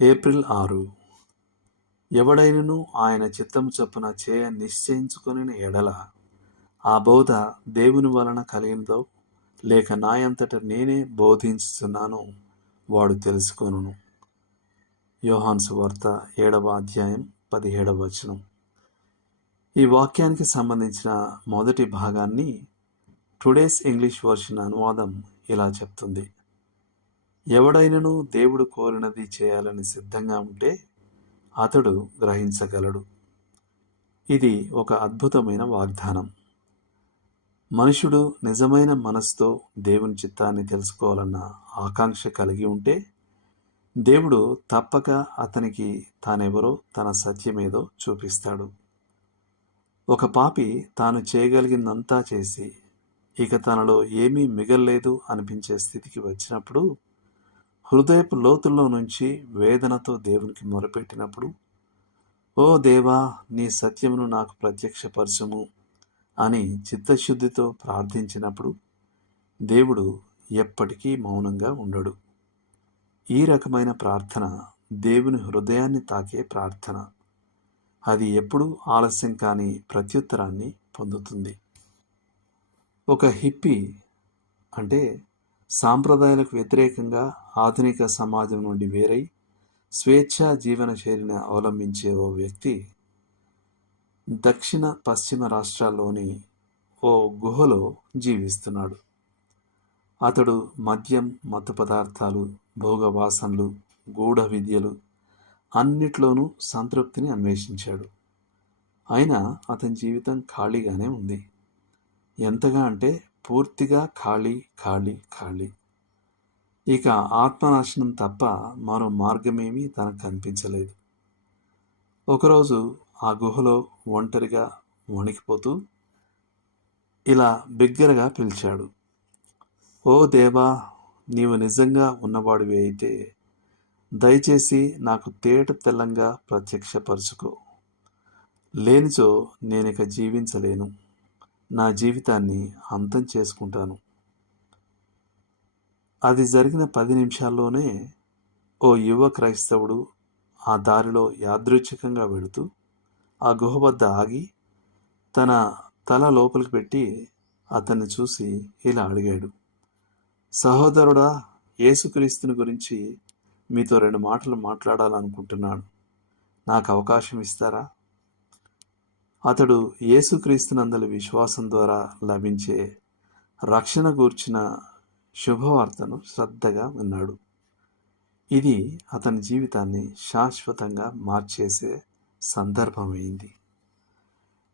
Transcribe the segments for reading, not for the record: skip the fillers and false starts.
April 6. ఎవడైనను ఆయన చిత్తము చొప్పున చేయ నిశ్చయించుకొనిన ఎడల ఆ బోధ దేవుని వలన కలిగినదో లేక నాయంతట నేనే బోధించుచున్నానో వాడు తెలుసుకొనును. యోహాను సువార్త 7వ అధ్యాయం 17వ వచనం. ఈ వాక్యానికి సంబంధించిన మొదటి భాగాన్ని టుడేస్ ఇంగ్లీష్ వర్షన్ అనువాదం ఇలా చెప్తుంది: ఎవడైనను దేవుడు కోరినది చేయాలని సిద్ధంగా ఉంటే అతడు గ్రహించగలడు. ఇది ఒక అద్భుతమైన వాగ్దానం. మనుషుడు నిజమైన మనసుతో దేవుని చిత్తాన్ని తెలుసుకోవాలన్న ఆకాంక్ష కలిగి ఉంటే దేవుడు తప్పక అతనికి తానెవరో తన సత్యమేదో చూపిస్తాడు. ఒక పాపి తాను చేయగలిగిందంతా చేసి ఇక తనలో ఏమీ మిగల్లేదు అనిపించే స్థితికి వచ్చినప్పుడు, హృదయపు లోతుల్లో నుంచి వేదనతో దేవునికి మొరపెట్టినప్పుడు, ఓ దేవా, నీ సత్యమును నాకు ప్రత్యక్షపరచుము అని చిత్తశుద్ధితో ప్రార్థించినప్పుడు దేవుడు ఎప్పటికీ మౌనంగా ఉండడు. ఈ రకమైన ప్రార్థన దేవుని హృదయాన్ని తాకే ప్రార్థన. అది ఎప్పుడూ ఆలస్యం కాని ప్రత్యుత్తరాన్ని పొందుతుంది. ఒక హిప్పీ అంటే సాంప్రదాయాలకు వ్యతిరేకంగా ఆధునిక సమాజం నుండి వేరై స్వేచ్ఛా జీవన శైలిని అవలంబించే ఓ వ్యక్తి దక్షిణ పశ్చిమ రాష్ట్రాల్లోని ఓ గుహలో జీవిస్తున్నాడు. అతడు మద్యం, మత్తు పదార్థాలు, భోగవాసనలు, గూఢ విద్యలు అన్నిట్లోనూ సంతృప్తిని అన్వేషించాడు. అయినా అతని జీవితం ఖాళీగానే ఉంది. ఎంతగా అంటే పూర్తిగా ఖాళీ ఖాళీ ఖాళీ. ఇక ఆత్మనాశనం తప్ప మరో మార్గమేమీ తనకు కనిపించలేదు. ఒకరోజు ఆ గుహలో ఒంటరిగా వణికిపోతూ ఇలా బిగ్గరగా పిలిచాడు: ఓ దేవా, నీవు నిజంగా ఉన్నవాడివి అయితే దయచేసి నాకు తేట తెల్లంగా ప్రత్యక్షపరుచుకో. లేనిచో నేనిక జీవించలేను. నా జీవితాన్ని అంతం చేసుకుంటాను. అది జరిగిన 10 నిమిషాల్లోనే ఓ యువ క్రైస్తవుడు ఆ దారిలో యాదృచ్ఛికంగా వెళుతూ ఆ గుహ వద్ద ఆగి తన తల లోపలికి పెట్టి అతన్ని చూసి ఇలా అడిగాడు: సహోదరుడా, యేసుక్రీస్తుని గురించి మీతో 2 మాటలు మాట్లాడాలనుకుంటున్నాను. నాకు అవకాశం ఇస్తారా? అతడు యేసుక్రీస్తునందలి విశ్వాసం ద్వారా లభించే రక్షణ గూర్చిన శుభవార్తను శ్రద్ధగా విన్నాడు. ఇది అతని జీవితాన్ని శాశ్వతంగా మార్చేసే సందర్భమైంది.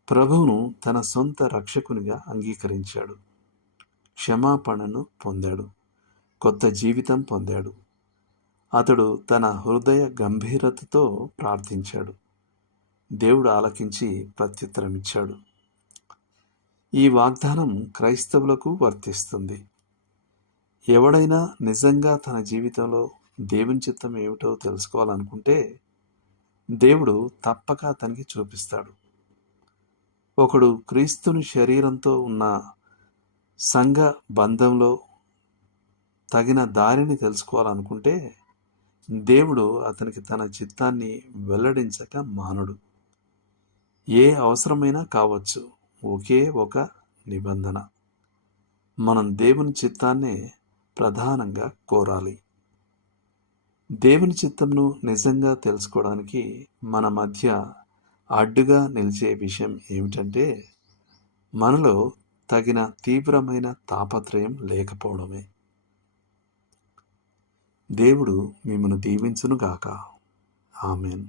ప్రభువును తన సొంత రక్షకునిగా అంగీకరించాడు. క్షమాపణను పొందాడు. కొత్త జీవితం పొందాడు. అతడు తన హృదయ గంభీరతతో ప్రార్థించాడు. దేవుడు ఆలకించి ప్రత్యుత్తరమిచ్చాడు. ఈ వాగ్దానం క్రైస్తవులకు వర్తిస్తుంది. ఎవడైనా నిజంగా తన జీవితంలో దేవుని చిత్తం ఏమిటో తెలుసుకోవాలనుకుంటే దేవుడు తప్పక అతనికి చూపిస్తాడు. ఒకడు క్రీస్తుని శరీరంతో ఉన్న సంఘ బంధంలో తగిన దారిని తెలుసుకోవాలనుకుంటే దేవుడు అతనికి తన చిత్తాన్ని వెల్లడించక మానడు. ఏ అవసరమైనా కావచ్చు, ఒకే ఒక నిబంధన: మనం దేవుని చిత్తాన్నే ప్రధానంగా కోరాలి. దేవుని చిత్తంను నిజంగా తెలుసుకోవడానికి మన మధ్య అడ్డుగా నిలిచే విషయం ఏమిటంటే మనలో తగిన తీవ్రమైన తాపత్రయం లేకపోవడమే. దేవుడు మిమ్మల్ని దీవించునుగాక. ఆమెన్.